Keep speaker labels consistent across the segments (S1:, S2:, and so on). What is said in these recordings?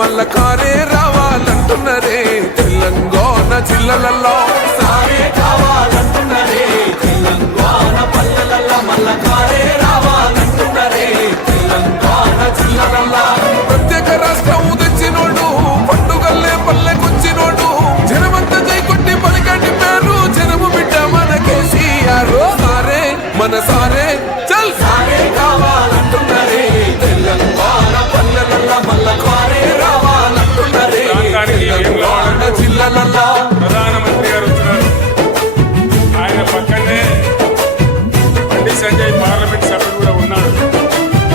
S1: మల్ల కారే రావాలంటున్నరే. తెలంగాణ జిల్లలలో. సారే కావాలంటున్నరే తెలంగాణ పల్లెలలో మల్ల కారే రావాలంటున్నరే. తెలంగాణ జిల్లలలో ప్రత్యేక రాష్ట్రం తెచ్చినోడు పండుగల్లే పల్లెకొచ్చినోడు. జనమంతా జై కొట్టి పలికండి పేరు జనము బిడ్డ మన కేసీఆర్. సారే మన సారే చల్ సారే.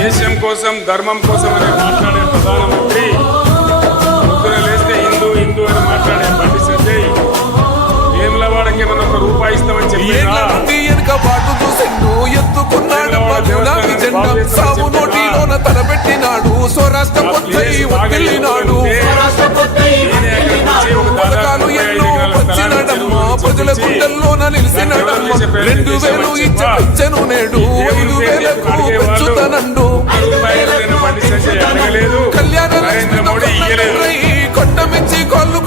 S2: దేశం కోసం ధర్మం కోసం అని మాట్లాడే ప్రధానమంత్రి. పొద్దున లేస్తే హిందూ హిందూ అని మాట్లాడే బండి సంజయ్ వేములవాడకి ఏమన్నా ఒక రూపాయి ఇస్తామని
S1: ఏళ్ళ
S2: చెప్పినా
S1: నుండి వెనుక బాటు చూసిండు ఎత్తుకున్నాడమ్మ గులాబీ జెండా సాగు నోటిలోన తలబెట్టినాడు స్వరాష్ట్ర వదిలినాడు పథకాలు ఎన్నో వచ్చినడమ్మ. ప్రజల గుండెల్లోన నిలిచినడమ్మ రెండు వేలు ఇచ్చ నేడు. కళ్యాణ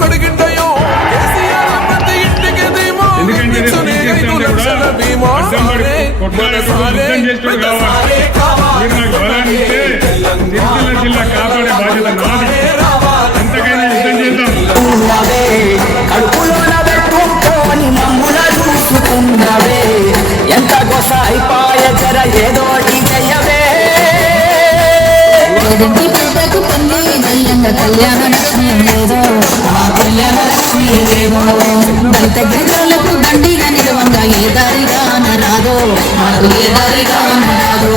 S1: కడిగిండయో కేసీఆర్ ప్రతి ఇంటికి ఇచ్చునే ఐదు లక్షల బీమా.
S2: జిల్లా కాపాడే బాధ్యత నాది. యుద్ధం చేద్దాం.
S3: మమ్ముల చూసుకున్నవే ఎంత గొసాయిపాయ జర ఏదోటి
S4: ఎదంటి పేదకు పొంది దయ్యంగా కళ్యాణ లక్ష్మి లేదో ఆ కళ్యాణ లక్ష్మి లేదో దళిత గిరిజనులకు దండిగా నిలవంగా ఏ దారిగా రాదో మనకు ఏ దారిగా రాదో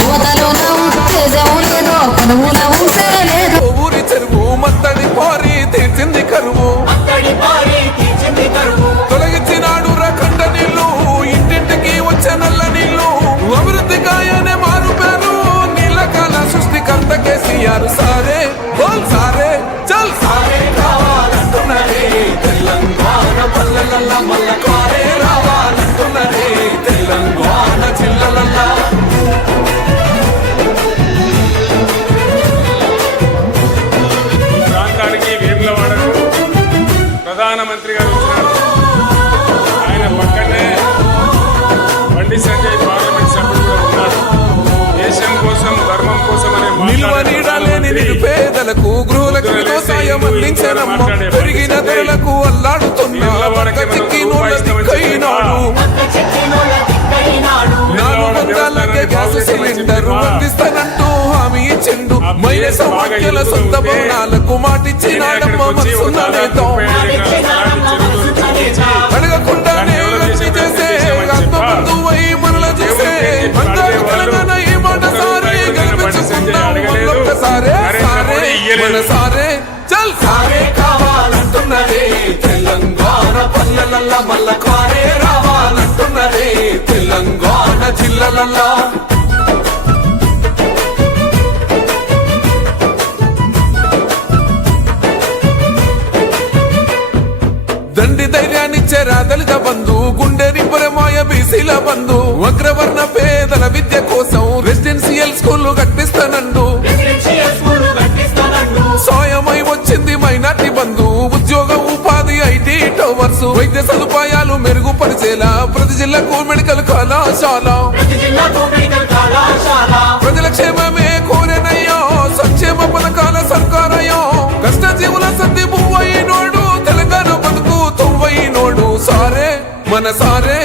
S4: యువతలో ఉత్తేజం లేదో కనువులో ఉంటే లేదో.
S1: ఊరి చెరువు మత్తడి పారి తీర్చింది కరువు. తొలగించినాడు కేసీఆర్ సారే బోల్ సారే చల్ సారే. రావాలంటున్నదే తెలంగాణ పల్లెలల్ల మల్ల కారే రావాలంటున్నదే తెలంగాణ జిల్లలల్లా
S2: ఈ ప్రాంతానికి వేములవాడకు ప్రధానమంత్రి గారు వచ్చినారు. ఆయన పక్కనే బండి సంజయ్ పార్లమెంట్ సభ్యుడు కూడా ఉన్నారు. దేశం కోసం ధర్మం కోసం అనే నిలువని
S1: నిరుపేదలకు గృహలక్ష్మితో సాయం అందించనమ్మ. పెరిగిన ధరలకు అల్లాడుతున్న పక్క చిక్కినోళ్ళ దిక్కైనాడు నాలుగు వందలకే గ్యాస్ సిలిండర్ అందిస్తానంటూ హామీ ఇచ్చిండు. మహిళ సమాఖ్యల సొంత భవనాలకు మాటిచ్చినాడమ్మ మనసున్న నేతం అడగకుండానే చేసే మనల చేసే అందరూ తెలంగాణ ఈ మాట సారే గెలిపించుకుందాం ఒక్కసారే సారే మన సారే చల్. సారే కావాలంటున్నదే. తెలంగాణ పల్లెలల్లా మల్ల కారే రావాలంటున్నదే. తెలంగాణ జిల్లలల్లా. దండి ధైర్యాన్నిచ్చేరా దళిత బంధు గుండె నింపురమాయ టవర్స్ వైద్య సదుపాయాలు మెరుగుపరిచేలా ప్రతి జిల్లాకు మెడికల్ కళాశాల. ప్రజల క్షేమమే కోరెనయ్యో సంక్షేమ పథకాల సర్కారయ్యో. కష్ట జీవుల సంధి పువ్వైనోడు తెలంగాణ బతుకు తువ్వైనోడు సారే మన సారే.